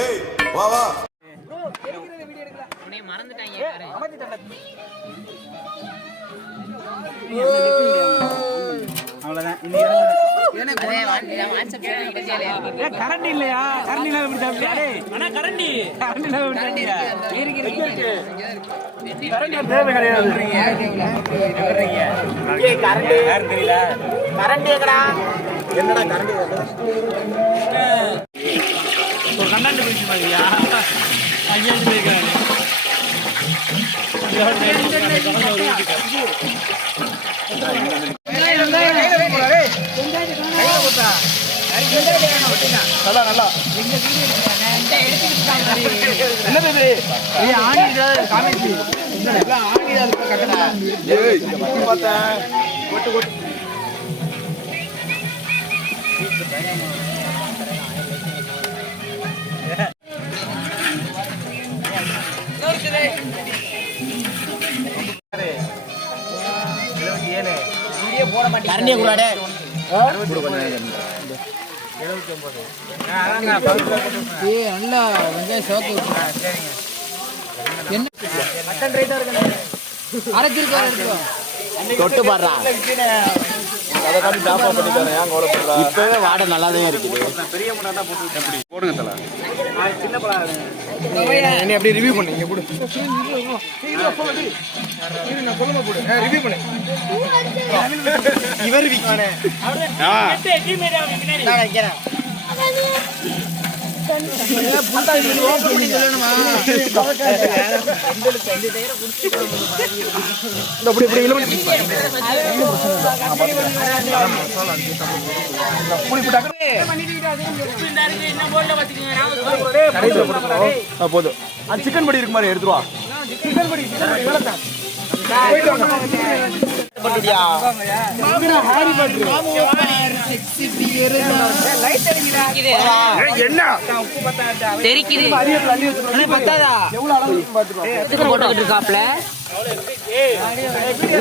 ஏய் வா வா மறந்துட்டாங்க கரண்ட் இல்லையா? கரண்ட் இல்லாம எப்படி சாப்பிட்டியா? கரண்ட் தேவை கிடையாது. என்னடா கரண்ட் ஒரு கண்டாண்டு போயிடுச்சு மாதிரியா? ஐயா போயிருக்காரு. நல்லா கரண்டியை கூடாடே நல்லா வெங்காயம் சிவப்பு என்ன அரைச்சிருக்கோம் தொட்டு பாடுறா இப்பவே வாடை நல்லாதான் இருக்குது. போடுங்க தல சின்ன பழம் என்ன அப்படியே ரிவ்யூ பண்ணுங்க போடு ரிவ்யூ பண்ணு இவர் விக்கானே போதும் சிக்கன் படி இருக்கு மாதிரி எடுத்துருவா. சிக்கன் படி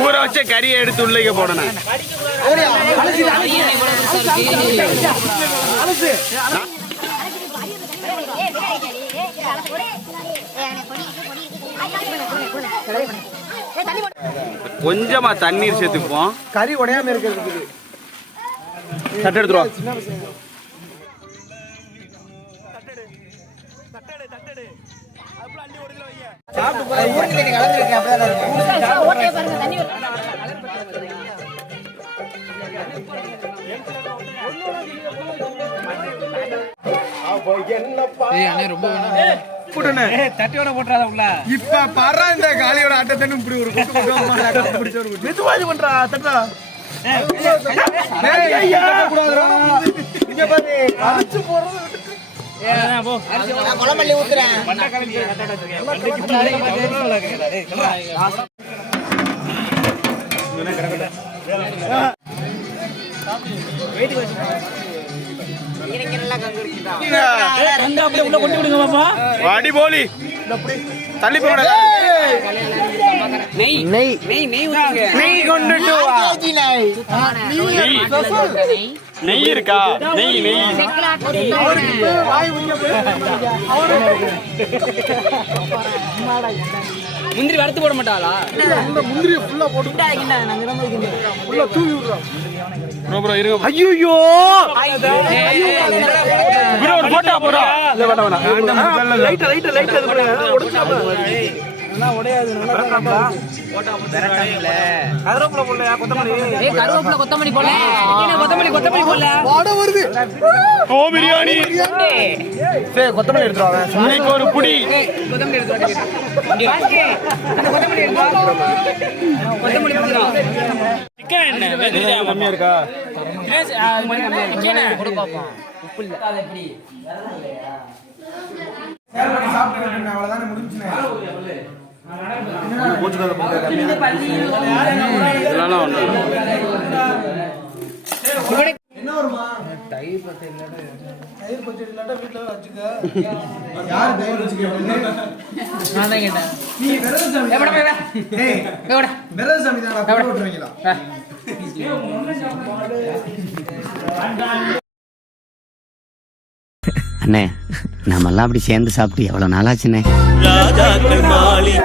ஊற வச்ச கறியை எடுத்து உள்ளே போடணும். கொஞ்சமா தண்ணீர் சேர்த்துப்போம். கறி உடையாம இருக்கிறதுக்கு தட்டு எடுத்துருவோம். இப்ப பாரு இந்த காளியோட ஆட்டத்தை இப்படி ஒரு மெதுவாதி பண்றா தட்டா குழம்பள்ளி ஊத்துறேன். வாடி போலி தள்ளி போட நெய் நெய் நெய் நெய் நெய் கொண்டுட்டு நெய் இருக்கா? நெய் நெய் முந்திரி வறுத்து போட மாட்டாளா? முந்திரி ஃபுல்லா போட்டு ஃபுல்லா தூவி விடுறோம். ப்ரோ இருங்க. ஐயோ ப்ரோ போட்டா போடா. இல்ல வேணா வேணா. லைட் லைட் லைட் அது போடுங்க. உடைச்சாம எல்லாம் உடையாது. நல்லா போட்டா பெரட்டல. கருவேப்பிலை போடலையா? கொத்தமல்லி. ஏய் கருவேப்பிலை கொத்தமல்லி போடல. என்ன கொத்தமல்லி கொத்தமல்லி போடல. வாடை வருது. ஓ பிரியாணி. சரி கொத்தமல்லி எடுத்து வாங்க. இன்னைக்கு ஒரு புடி. கொத்தமல்லி எடுத்து வாங்க. பாஸ்கே. அந்த கொத்தமல்லி எடுத்து வா. கொத்தமல்லி போடுடா. சிக்கன் என்ன வெந்திரியா கம்மியா இருக்கா? சிக்கன் போடு பாப்போம். உப்பு இல்ல. அது எப்படி? சாப்பிட்டு அவ்வளவுதானே முடிஞ்சுனே. என்ன வருமா? தயிர் பச்சடி இல்லாட்டா வீட்டுல வச்சுக்க. யாரு தயிர் வச்சுக்க? நான் தான் கேட்டேன். நீ விரதசாமி. ஏய் விரதசாமி தான் போட்டு விட்டுறீங்களா? அண்ணே நம்மெல்லாம் அப்படி சேர்ந்து சாப்பிட்டு எவ்வளவு நாளாச்சுண்ணே. ராஜாக்கள் மாளிகை